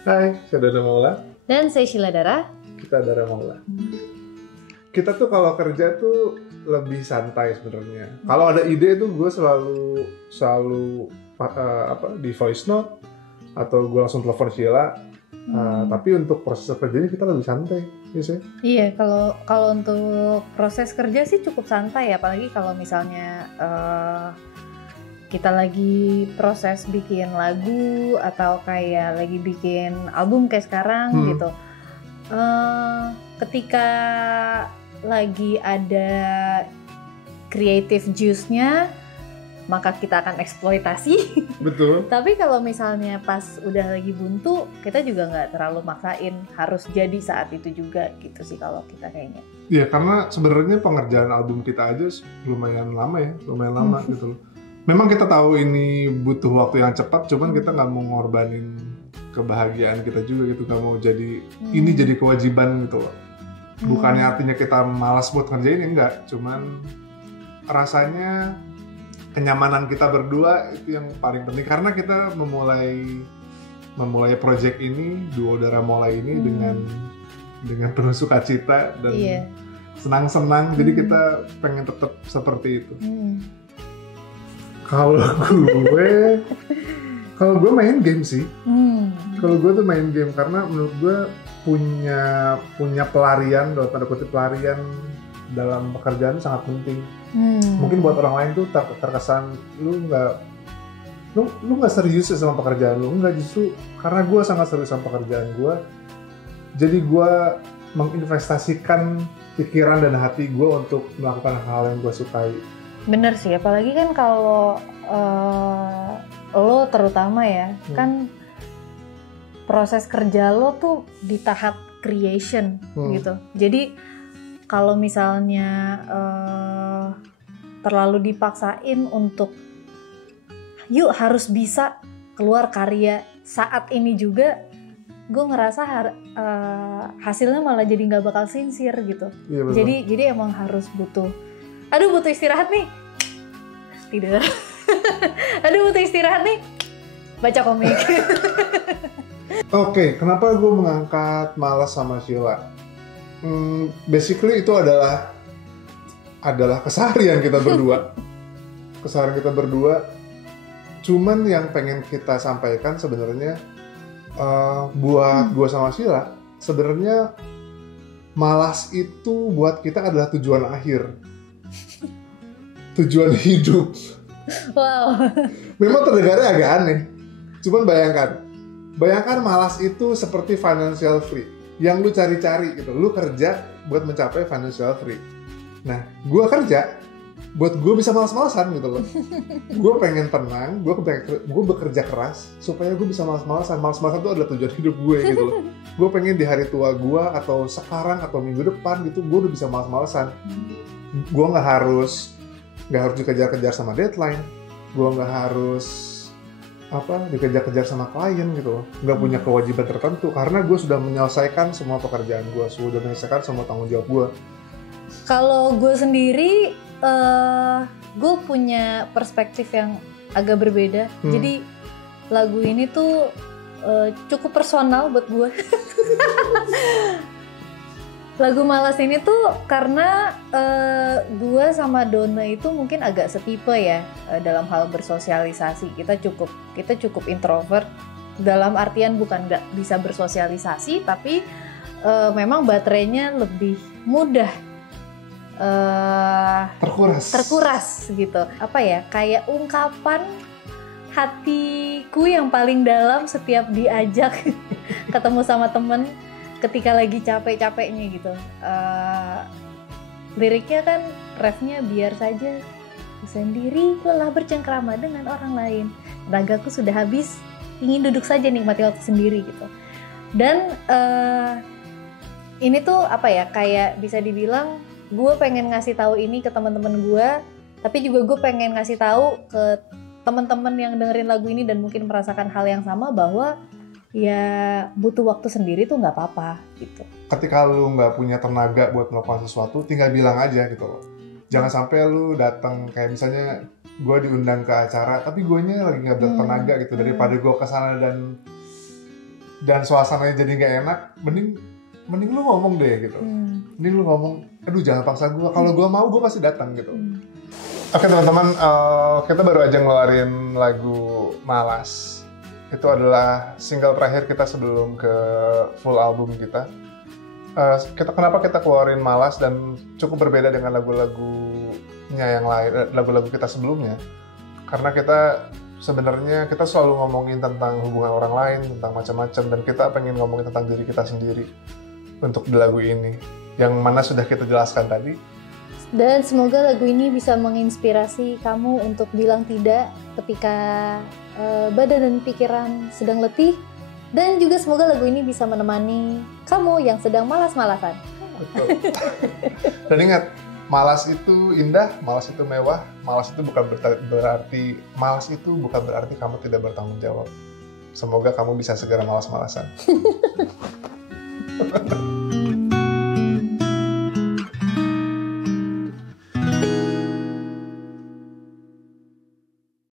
Hai, saya Dana Maula. Dan saya Sheila Dara. Kita Dara Maula. Kita tuh kalau kerja tuh lebih santai sebenarnya. Kalau ada ide tuh gue selalu di voice note atau gue langsung telepon Sheila. Tapi untuk proses kerjanya kita lebih santai, biasanya. Iya, kalau untuk proses kerja sih cukup santai ya, apalagi kalau misalnya kita lagi proses bikin lagu atau kayak lagi bikin album kayak sekarang gitu. Ketika lagi ada creative juice-nya, maka kita akan eksploitasi. Betul. Tapi kalau misalnya pas udah lagi buntu, kita juga nggak terlalu maksain harus jadi saat itu juga gitu sih kalau kita kayaknya. Iya, karena sebenarnya pengerjaan album kita aja lumayan lama gitu loh. Memang kita tahu ini butuh waktu yang cepat, cuman kita nggak mau ngorbanin kebahagiaan kita juga gitu, nggak mau jadi ini jadi kewajiban gitu loh. Bukannya artinya kita malas buat ngerjain, enggak, cuman rasanya kenyamanan kita berdua itu yang paling penting, karena kita memulai project ini, Duo Dara Maula ini dengan penuh sukacita dan senang-senang, jadi kita pengen tetap seperti itu. Kalau gue main game sih. Kalau gue tuh main game karena menurut gue punya pelarian, dalam tanda kutip pelarian dalam pekerjaan sangat penting. Mungkin buat orang lain tuh terkesan lu nggak serius sama pekerjaan lu. Enggak, justru karena gue sangat serius sama pekerjaan gue, jadi gue menginvestasikan pikiran dan hati gue untuk melakukan hal yang gue sukai. Bener sih, apalagi kan kalau lo terutama ya, kan proses kerja lo tuh di tahap creation gitu. Jadi kalau misalnya terlalu dipaksain untuk yuk harus bisa keluar karya saat ini juga, gue ngerasa hasilnya malah jadi nggak bakal sincere gitu. Iya, jadi emang harus butuh istirahat nih, tidur. Butuh istirahat nih, baca komik. Oke, kenapa gue mengangkat Malas sama Sheila? Basically itu adalah keseharian kita berdua. Keseharian kita berdua. Cuman yang pengen kita sampaikan sebenarnya buat gue sama Sheila, sebenarnya malas itu buat kita adalah tujuan akhir. Tujuan hidup. Wow. Memang terdengarnya agak aneh. Cuman bayangkan malas itu seperti financial free yang lu cari-cari gitu. Lu kerja buat mencapai financial free. Nah, gue kerja buat gue bisa malas-malasan gitu loh. Gue pengen tenang, gue bekerja keras supaya gue bisa malas-malasan. Malas-malasan itu adalah tujuan hidup gue gitu loh. Gue pengen di hari tua gue atau sekarang atau minggu depan gitu, gue udah bisa malas-malasan. Gue nggak harus dikejar-kejar sama deadline, gue nggak harus dikejar-kejar sama klien gitu loh, nggak punya kewajiban tertentu karena gue sudah menyelesaikan semua pekerjaan gue, sudah menyelesaikan semua tanggung jawab gue. Kalau gue sendiri, gue punya perspektif yang agak berbeda. Jadi lagu ini tuh cukup personal buat gue. Lagu Malas ini tuh karena gue sama Dona itu mungkin agak setipe ya dalam hal bersosialisasi. Kita cukup introvert, dalam artian bukan nggak bisa bersosialisasi, tapi memang baterainya lebih mudah terkuras gitu. Apa ya, kayak ungkapan hatiku yang paling dalam setiap diajak ketemu sama temen ketika lagi capek-capeknya gitu. Liriknya kan refnya biar saja sendiri lelah bercengkrama dengan orang lain, ragaku sudah habis, ingin duduk saja nikmati waktu sendiri gitu. Dan ini tuh apa ya, kayak bisa dibilang gue pengen ngasih tahu ini ke teman-teman gue, tapi juga gue pengen ngasih tahu ke teman-teman yang dengerin lagu ini dan mungkin merasakan hal yang sama, bahwa ya butuh waktu sendiri tuh nggak apa-apa gitu. Ketika lu nggak punya tenaga buat melakukan sesuatu, tinggal bilang aja gitu loh. Jangan sampai lu datang kayak misalnya gue diundang ke acara tapi guenya lagi nggak bertenaga gitu, daripada gue kesana dan dan suasananya jadi nggak enak, mending lu ngomong deh gitu. Mending lu ngomong, aduh jangan paksa gue, kalau gue mau gue pasti datang gitu. Oke teman-teman, kita baru aja ngeluarin lagu Malas. Itu adalah single terakhir kita sebelum ke full album kita. Kenapa kita keluarin Malas dan cukup berbeda dengan lagu-lagunya yang lain, lagu-lagu kita sebelumnya? Karena kita sebenarnya kita selalu ngomongin tentang hubungan orang lain, tentang macam-macam, dan kita pengen ngomongin tentang diri kita sendiri untuk di lagu ini, yang mana sudah kita jelaskan tadi. Dan semoga lagu ini bisa menginspirasi kamu untuk bilang tidak ketika badan dan pikiran sedang letih. Dan juga semoga lagu ini bisa menemani kamu yang sedang malas-malasan. Betul. Dan ingat, malas itu indah, malas itu mewah, malas itu bukan berarti kamu tidak bertanggung jawab. Semoga kamu bisa segera malas-malasan.